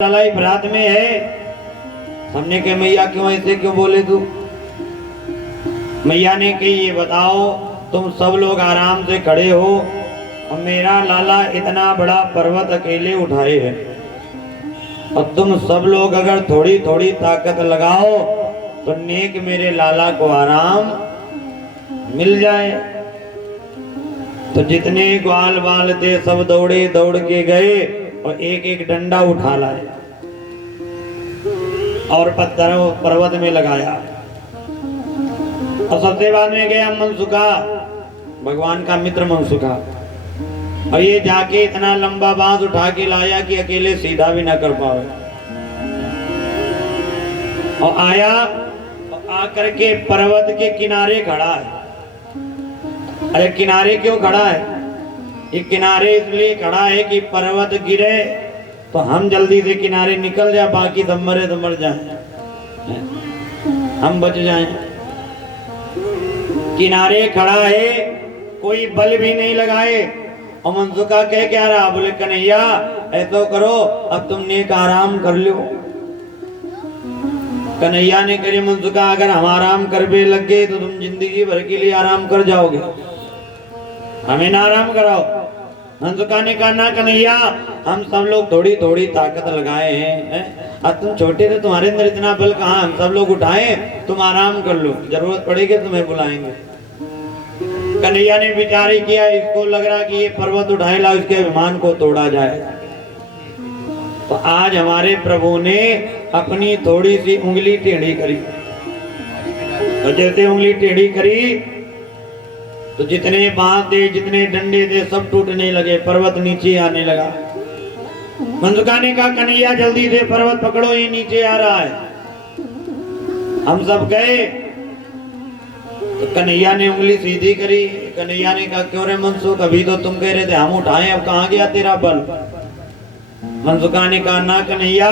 लड़ाई बरात में है। हमने कहा मैया क्यों ऐसे क्यों बोले तू? मैया ने कही ये बताओ, तुम सब लोग आराम से खड़े हो और मेरा लाला इतना बड़ा पर्वत अकेले उठाए है और तुम सब लोग अगर थोड़ी थोड़ी ताकत लगाओ तो नेक मेरे लाला को आराम मिल जाए। तो जितने ग्वाल बाल थे सब दौड़े, दौड़ के गए और एक एक डंडा उठा लाए और पत्थरों पर्वत में लगाया। और सबसे बाद में गया मनसुखा, भगवान का मित्र मनसुखा, और ये जाके इतना लंबा बांस उठा के लाया कि अकेले सीधा भी ना कर पाए। और आया और आकर के पर्वत के किनारे खड़ा है। अरे किनारे क्यों खड़ा है? ये किनारे इसलिए खड़ा है कि पर्वत गिरे तो हम जल्दी से किनारे निकल जाए, बाकी सब मरे तो मर जाए, हम बच जाएं। किनारे खड़ा है, कोई बल भी नहीं लगाए। और मनसुखा कह क्या रहा? बोले कन्हैया ऐसा करो, अब तुम नेक आराम कर लो। कन्हैया ने कही मनसुखा अगर हम आराम कर भी लग गए तो तुम जिंदगी भर के लिए आराम कर जाओगे, हमें ना आराम कराओ। मनसुखा ने कहा ना कन्हैया, हम सब लोग थोड़ी थोड़ी ताकत लगाए हैं। अब तुम छोटे थे, तुम्हारे अंदर इतना बल कहाँ? हम सब लोग उठाए, तुम आराम कर लो, जरूरत पड़ेगी तुम्हें बुलाएंगे। कन्हैया ने विचार किया, इसको लग रहा कि ये पर्वत उठाए ला, उसके अभिमान को तोड़ा जाए। तो आज हमारे प्रभु ने अपनी थोड़ी सी उंगली टेढ़ी करी, और जैसे उंगली टेढ़ी करी तो जितने बांस थे, जितने डंडे थे, सब टूटने लगे, पर्वत नीचे आने लगा। मनसुखा ने कहा कन्हैया जल्दी से पर्वत पकड़ो, ये नीचे आ रहा है। हम सब गए तो कन्हैया ने उंगली सीधी करी। कन्हैया ने कहा क्यों रे मनसुख, अभी तो तुम कह रहे थे हम उठाएं, अब कहाँ गया तेरा बल? मनसुखा ने कहा ना कन्हैया,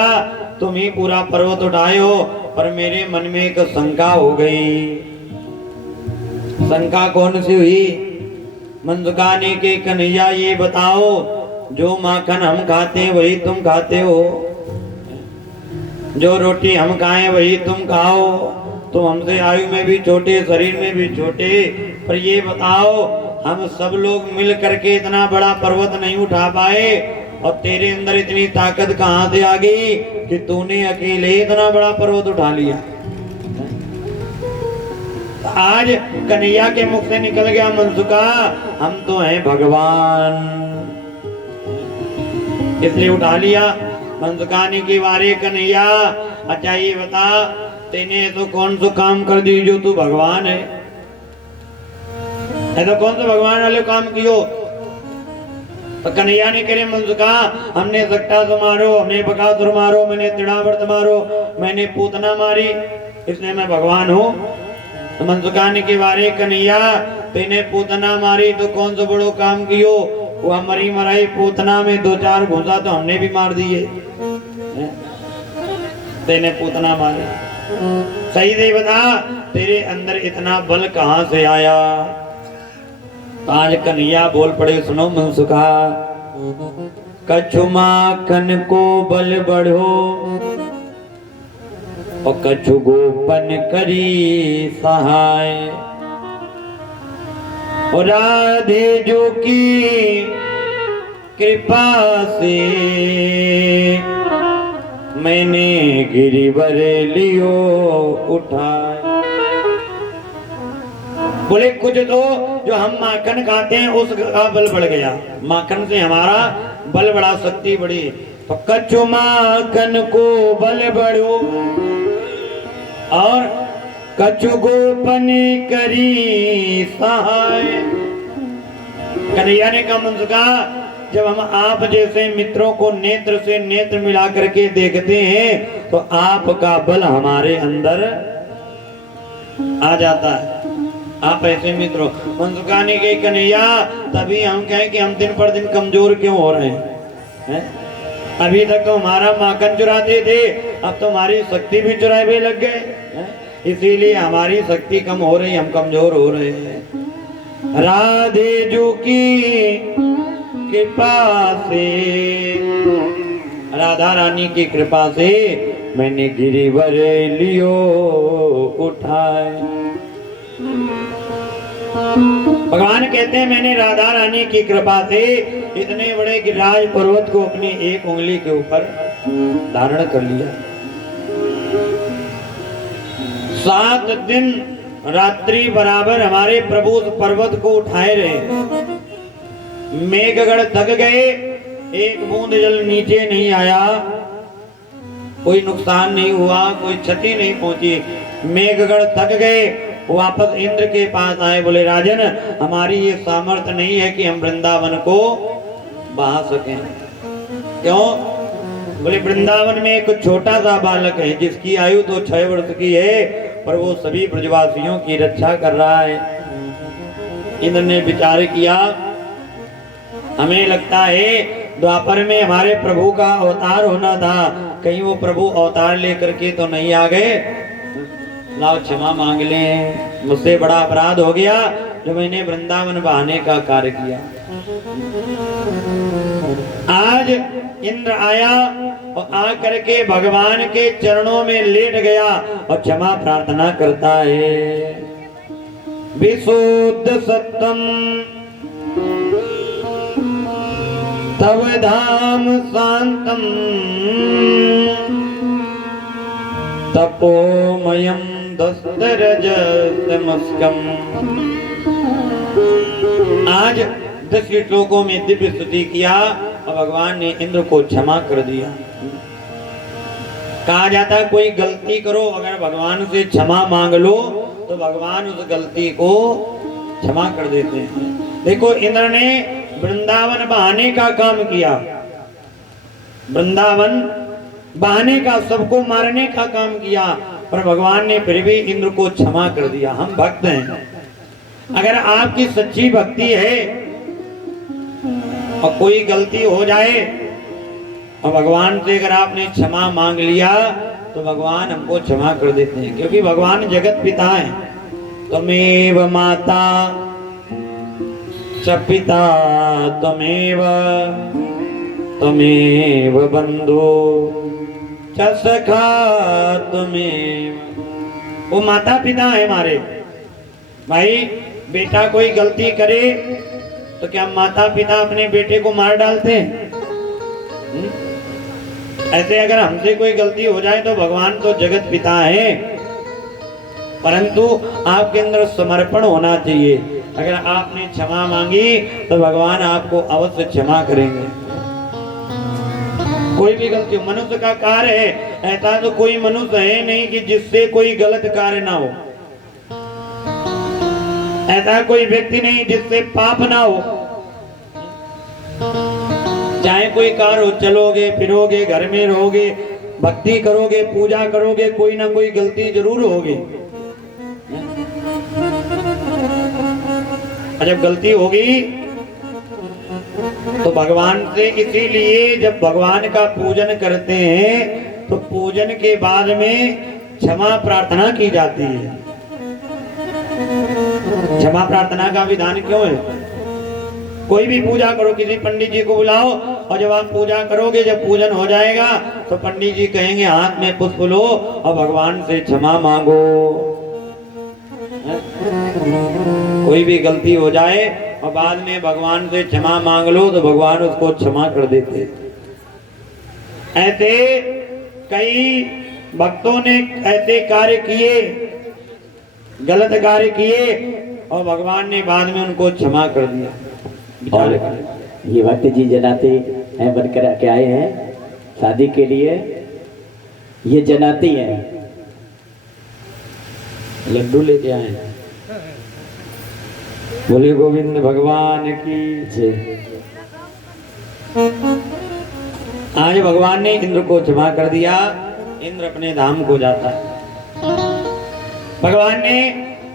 तुम ही पूरा पर्वत उठाए हो, पर मेरे मन में एक शंका हो गई। शंका कौन सी हुई? मनसुखा ने के कन्हैया ये बताओ, जो माखन हम खाते हैं वही तुम खाते हो, जो रोटी हम खाएं वही तुम खाओ, तुम हमसे आयु में भी छोटे, शरीर में भी छोटे, पर ये बताओ हम सब लोग मिल करके इतना बड़ा पर्वत नहीं उठा पाए और तेरे अंदर इतनी ताकत कहाँ से आ गई कि तूने अकेले इतना बड़ा पर्वत उठा लिया? आज कन्हैया के मुख से निकल गया मनसुखा, हम तो हैं भगवान, इसलिए उठा लिया। मनसुखा ने की वारे कन्हैया, अच्छा ये बता तेने तो कौन सा काम कर दी जो तू भगवान है? ऐसा कौन सा भगवान वाले काम कियो? तो कन्हैया ने करे मनसुखा, हमने सक्टा मारो, हमने बकासुर मारो, मैंने तिड़ावर्त मारो, मैंने पूतना मारी, इसलिए मैं भगवान हूँ। तो मनसुखा ने के बारे कन्हैया तेने पूतना मारी तो कौन सा बड़ो काम कियो? वो मरी मराई पूतना में दो चार घुसा तो हमने भी मार दिए, तेने पूतना मारी। सही से बता तेरे अंदर इतना बल कहाँ से आया? आज कन्हैया बोल पड़े, सुनो मनसुखा, कछु माखन को बल बढ़ो और कछु गोपन करी सहाय, और राधे जो की कृपा से मैंने गिरिवर लियो उठाए। बोले कुछ तो जो हम माखन खाते हैं उसका बल बढ़ गया, माखन से हमारा बल बढ़ा, शक्ति बढ़ी। तो कछु माखन को बल बढ़ो और कछु गोपन करी सहाय। कन्हैया ने कहा मनसुखा, जब हम आप जैसे मित्रों को नेत्र से नेत्र मिला करके देखते हैं तो आपका बल हमारे अंदर आ जाता है, आप ऐसे मित्रों। मनसुखा ने कही कन्हैया तभी हम कहें कि हम दिन पर दिन कमजोर क्यों हो रहे हैं? अभी तक तो हमारा माखन चुराते थे, अब तो हमारी शक्ति भी चुराए लग गए, इसीलिए हमारी शक्ति कम हो रही, हम कमजोर हो रहे हैं। राधे जो की कृपा से राधा रानी की कृपा से मैंने गिरिवर लियो उठाए। भगवान कहते हैं मैंने राधा रानी की कृपा से इतने बड़े गिरिराज पर्वत को अपनी एक उंगली के ऊपर धारण कर लिया। 7 दिन रात्रि बराबर हमारे प्रभु उस पर्वत को उठाए रहे। मेघगढ़ थक गए, एक बूंद जल नीचे नहीं आया, कोई नुकसान नहीं हुआ, कोई क्षति नहीं पहुंची। मेघगढ़ थक गए, वापस इंद्र के पास आए, बोले राजन हमारी ये सामर्थ्य नहीं है कि हम वृंदावन को बहा सकें। क्यों? बोले वृंदावन में एक छोटा सा बालक है जिसकी आयु तो 6 वर्ष की है, पर वो सभी ब्रजवासियों की रक्षा कर रहा है। इंद्र ने विचार किया, हमें लगता है द्वापर में हमारे प्रभु का अवतार होना था, कहीं वो प्रभु अवतार लेकर के तो नहीं आ गए। लाओ क्षमा मांग ले, मुझसे बड़ा अपराध हो गया जो मैंने वृंदावन बहाने का कार्य किया। आज इंद्र आया और आकर के भगवान के चरणों में लेट गया और क्षमा प्रार्थना करता है। विशुद्ध सत्यम तव धाम शांतम तपोमयम दस्तरजतमस्कम। आज 10 श्लोकों में दिव्य स्तुति किया और भगवान ने इंद्र को क्षमा कर दिया। कहा जाता है कोई गलती करो, अगर भगवान से क्षमा मांग लो तो भगवान उस गलती को क्षमा कर देते हैं। देखो इंद्र ने वृंदावन बहाने का काम किया, वृंदावन बहाने का, सबको मारने का काम किया, पर भगवान ने फिर भी इंद्र को क्षमा कर दिया। हम भक्त हैं, अगर आपकी सच्ची भक्ति है और कोई गलती हो जाए और भगवान से अगर आपने क्षमा मांग लिया तो भगवान हमको क्षमा कर देते हैं, क्योंकि भगवान जगत पिता है। त्वमेव माता च पिता त्वमेव त्वमेव बंधु च सखा त्वमेव। वो माता पिता है हमारे। भाई बेटा कोई गलती करे तो क्या माता पिता अपने बेटे को मार डालते हैं? ऐसे अगर हमसे कोई गलती हो जाए तो भगवान तो जगत पिता है, परंतु आपके अंदर समर्पण होना चाहिए। अगर आपने क्षमा मांगी तो भगवान आपको अवश्य क्षमा करेंगे। कोई भी गलती, मनुष्य का कार्य है, ऐसा तो कोई मनुष्य है नहीं कि जिससे कोई गलत कार्य ना हो, ऐसा कोई व्यक्ति नहीं जिससे पाप ना हो। चाहे कोई कार्य हो, चलोगे फिरोगे, घर में रहोगे, भक्ति करोगे, पूजा करोगे, कोई ना कोई गलती जरूर होगी। जब गलती होगी तो भगवान से, इसीलिए जब भगवान का पूजन करते हैं तो पूजन के बाद में क्षमा प्रार्थना की जाती है। क्षमा प्रार्थना का विधान क्यों है? कोई भी पूजा करो, किसी पंडित जी को बुलाओ और जब आप पूजा करोगे, जब पूजन हो जाएगा तो पंडित जी कहेंगे हाथ में पुष्प लो और भगवान से क्षमा मांगो। कोई भी गलती हो जाए और बाद में भगवान से क्षमा मांग लो तो भगवान उसको क्षमा कर देते। ऐसे कई भक्तों ने ऐसे कार्य किए, गलत कार्य किए और भगवान ने बाद में उनको क्षमा कर दिया। और ये भक्त जी जनाते हैं, बनकर के आए हैं शादी के लिए, ये जनाती हैं, लड्डू लेके आए हैं। बोले गोविंद भगवान की जय। आज भगवान ने इंद्र को क्षमा कर दिया, इंद्र अपने धाम को जाता है। भगवान ने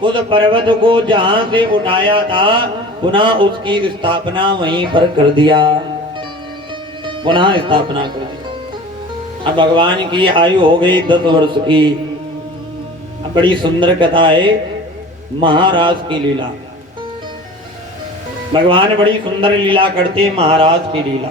उस पर्वत को जहां से उठाया था पुनः उसकी स्थापना वहीं पर कर दिया, पुनः स्थापना कर दिया। अब भगवान की आयु हो गई 10 वर्ष की। अब बड़ी सुंदर कथा है महाराज की लीला। भगवान बड़ी सुंदर लीला करते, महाराज की लीला।